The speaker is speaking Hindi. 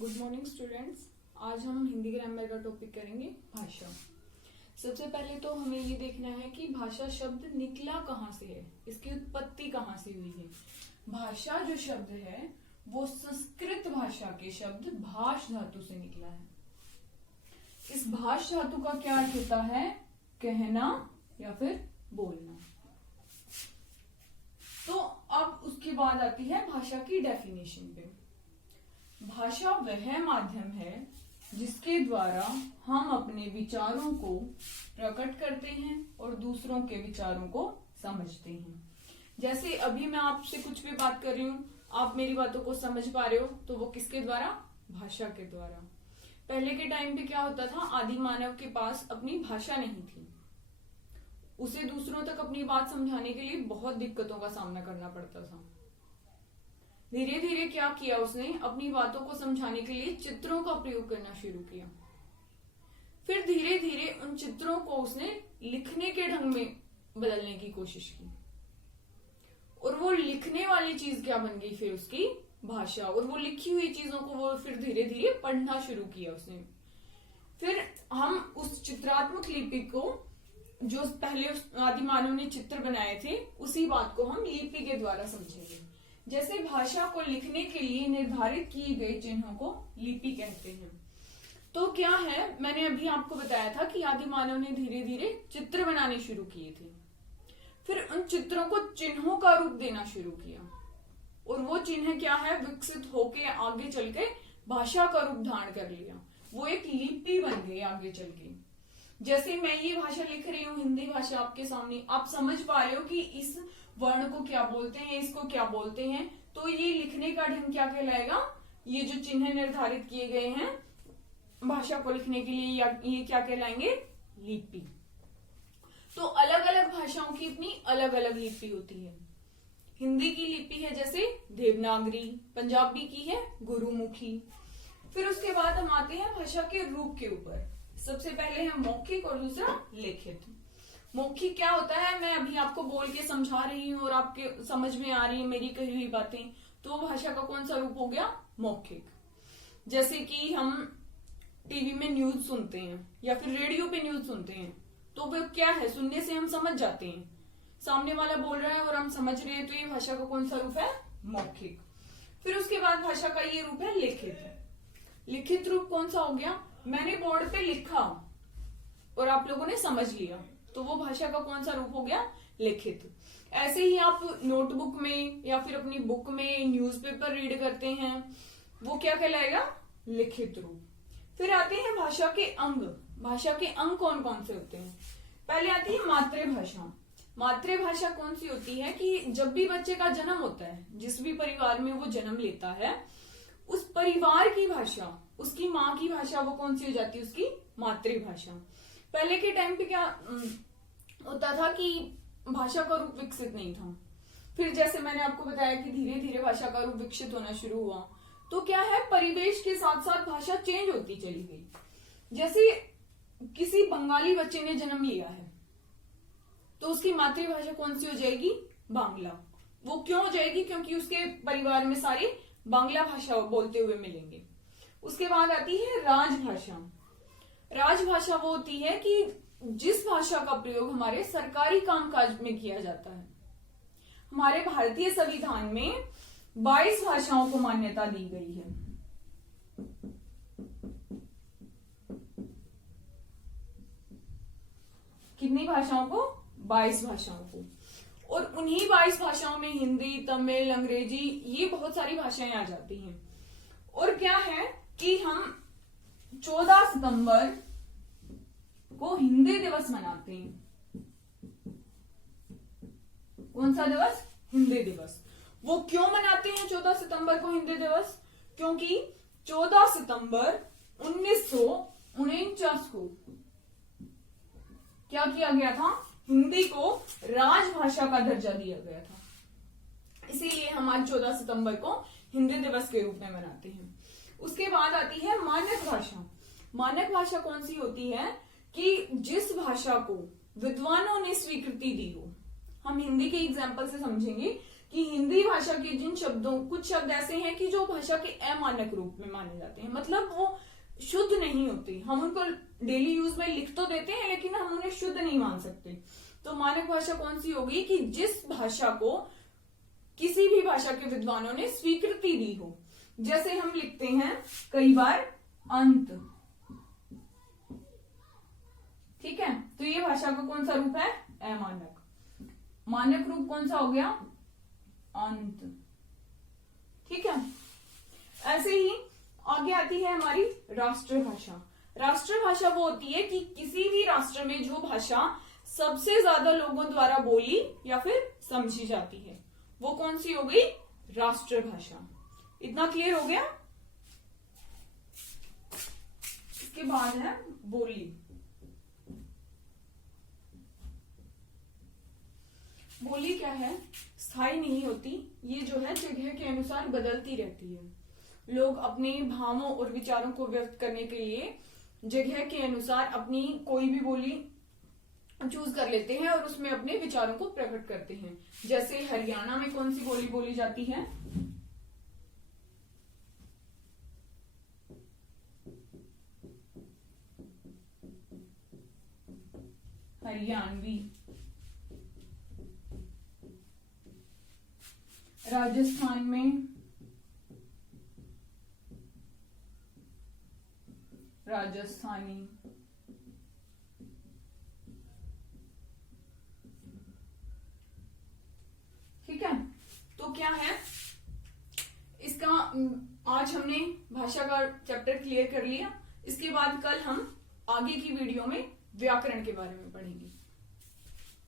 Good morning students. आज हम हिंदी ग्रामर का टॉपिक करेंगे भाषा। सबसे पहले तो हमें ये देखना है कि भाषा शब्द निकला कहाँ से है, इसकी उत्पत्ति कहाँ से हुई है। भाषा जो शब्द है वो संस्कृत भाषा के शब्द भाष धातु से निकला है। इस भाष धातु का क्या अर्थ होता है? कहना या फिर बोलना। तो अब उसके बाद आती है भाषा की डेफिनेशन पे। भाषा वह माध्यम है जिसके द्वारा हम अपने विचारों को प्रकट करते हैं और दूसरों के विचारों को समझते हैं। जैसे अभी मैं आपसे कुछ भी बात कर रही हूँ, आप मेरी बातों को समझ पा रहे हो, तो वो किसके द्वारा? भाषा के द्वारा। पहले के टाइम पे क्या होता था? आदि मानव के पास अपनी भाषा नहीं थी, उसे दूसरों तक अपनी बात समझाने के लिए बहुत दिक्कतों का सामना करना पड़ता था। धीरे धीरे क्या किया उसने? अपनी बातों को समझाने के लिए चित्रों का प्रयोग करना शुरू किया। फिर धीरे धीरे उन चित्रों को उसने लिखने के ढंग में बदलने की कोशिश की, और वो लिखने वाली चीज क्या बन गई? फिर उसकी भाषा। और वो लिखी हुई चीजों को वो फिर धीरे धीरे पढ़ना शुरू किया उसने। फिर हम उस चित्रात्मक लिपि को, जो पहले आदि मानव ने चित्र बनाए थे, उसी बात को हम लिपि के द्वारा समझेंगे। जैसे भाषा को लिखने के लिए निर्धारित किए गए चिन्हों को लिपि कहते हैं। तो क्या है, मैंने अभी आपको बताया था कि आदि मानव ने धीरे धीरे चित्र बनाने शुरू किए थे। फिर उन चित्रों को चिन्हों का रूप देना शुरू किया, और वो चिन्ह क्या है? विकसित होके आगे चल के भाषा का रूप धारण कर लिया। वो एक लिपि बन गई आगे चल के। जैसे मैं ये भाषा लिख रही हूँ, हिंदी भाषा आपके सामने, आप समझ पा रहे हो कि इस वर्ण को क्या बोलते हैं, इसको क्या बोलते हैं। तो ये लिखने का ढंग क्या कहलाएगा? ये जो चिन्ह निर्धारित किए गए हैं भाषा को लिखने के लिए, ये क्या कहलाएंगे? लिपि। तो अलग अलग भाषाओं की अपनी अलग अलग लिपि होती है। हिंदी की लिपि है जैसे देवनागरी, पंजाबी की है गुरुमुखी। फिर उसके बाद हम आते हैं भाषा के रूप के ऊपर। सबसे पहले है मौखिक और दूसरा लिखित। मौखिक क्या होता है? मैं अभी आपको बोल के समझा रही हूँ और आपके समझ में आ रही है मेरी कही हुई बातें, तो भाषा का कौन सा रूप हो गया? मौखिक। जैसे कि हम टीवी में न्यूज सुनते हैं या फिर रेडियो पे न्यूज सुनते हैं, तो वो क्या है? सुनने से हम समझ जाते हैं, सामने वाला बोल रहा है और हम समझ रहे हैं, तो ये भाषा का कौन सा रूप है? मौखिक। फिर उसके बाद भाषा का ये रूप है लिखित। लिखित रूप कौन सा हो गया? मैंने बोर्ड पे लिखा और आप लोगों ने समझ लिया, तो वो भाषा का कौन सा रूप हो गया? लिखित। ऐसे ही आप नोटबुक में या फिर अपनी बुक में न्यूज़पेपर रीड करते हैं, वो क्या कहलाएगा? लिखित रूप। फिर आते हैं भाषा के अंग। भाषा के अंग कौन कौन से होते हैं? पहले आती है मातृभाषा। मातृभाषा कौन सी होती है कि जब भी बच्चे का जन्म होता है, जिस भी परिवार में वो जन्म लेता है, उस परिवार की भाषा, उसकी माँ की भाषा, वो कौन सी हो जाती है? उसकी मातृभाषा। पहले के टाइम पे क्या होता था कि भाषा का रूप विकसित नहीं था। फिर जैसे मैंने आपको बताया कि धीरे धीरे भाषा का रूप विकसित होना शुरू हुआ, तो क्या है, परिवेश के साथ साथ भाषा चेंज होती चली गई। जैसे किसी बंगाली बच्चे ने जन्म लिया है, तो उसकी मातृभाषा कौन सी हो जाएगी? बांग्ला। वो क्यों हो जाएगी? क्योंकि उसके परिवार में सारी बांग्ला भाषा बोलते हुए मिलेंगे। उसके बाद आती है राजभाषा। राजभाषा वो होती है कि जिस भाषा का प्रयोग हमारे सरकारी कामकाज में किया जाता है। हमारे भारतीय संविधान में 22 भाषाओं को मान्यता दी गई है। कितनी भाषाओं को? 22 भाषाओं को। और उन्हीं 22 भाषाओं में हिंदी, तमिल, अंग्रेजी, ये बहुत सारी भाषाएं आ जाती हैं। और क्या है कि हम 14 सितंबर को हिंदी दिवस मनाते हैं। कौन सा दिवस? हिंदी दिवस। वो क्यों मनाते हैं 14 सितंबर को हिंदी दिवस? क्योंकि 14 सितंबर 1949 को क्या किया गया था? हिंदी को राजभाषा का दर्जा दिया गया था। इसीलिए हम आज 14 सितंबर को हिंदी दिवस के रूप में मनाते हैं। उसके बाद आती है मानक भाषा। मानक भाषा कौन सी होती है कि जिस भाषा को विद्वानों ने स्वीकृति दी हो। हम हिंदी के एग्जाम्पल से समझेंगे कि हिंदी भाषा के जिन शब्दों, कुछ शब्द ऐसे हैं कि जो भाषा के अमानक रूप में माने जाते हैं, मतलब वो शुद्ध नहीं होते। हम उनको डेली यूज में लिख तो देते हैं लेकिन हम उन्हें शुद्ध नहीं मान सकते। तो मानक भाषा कौन सी होगी कि जिस भाषा को किसी भी भाषा के विद्वानों ने स्वीकृति दी हो। जैसे हम लिखते हैं कई बार अंत, ठीक है, तो ये भाषा का कौन सा रूप है? अमानक। मानक रूप कौन सा हो गया? अंत। ठीक है, ऐसे ही आगे आती है हमारी राष्ट्रभाषा। राष्ट्रभाषा वो होती है कि किसी भी राष्ट्र में जो भाषा सबसे ज्यादा लोगों द्वारा बोली या फिर समझी जाती है, वो कौन सी हो गई? राष्ट्रभाषा। इतना क्लियर हो गया? इसके बाद है बोली। बोली क्या है? स्थायी नहीं होती, ये जो है जगह के अनुसार बदलती रहती है। लोग अपने भावों और विचारों को व्यक्त करने के लिए जगह के अनुसार अपनी कोई भी बोली चूज कर लेते हैं और उसमें अपने विचारों को प्रकट करते हैं। जैसे हरियाणा में कौन सी बोली बोली जाती है? हरियाणवी। राजस्थान में राजस्थानी। ठीक है, तो क्या है इसका, आज हमने भाषा का चैप्टर क्लियर कर लिया। इसके बाद कल हम आगे की वीडियो में व्याकरण के बारे में पढ़ेंगे।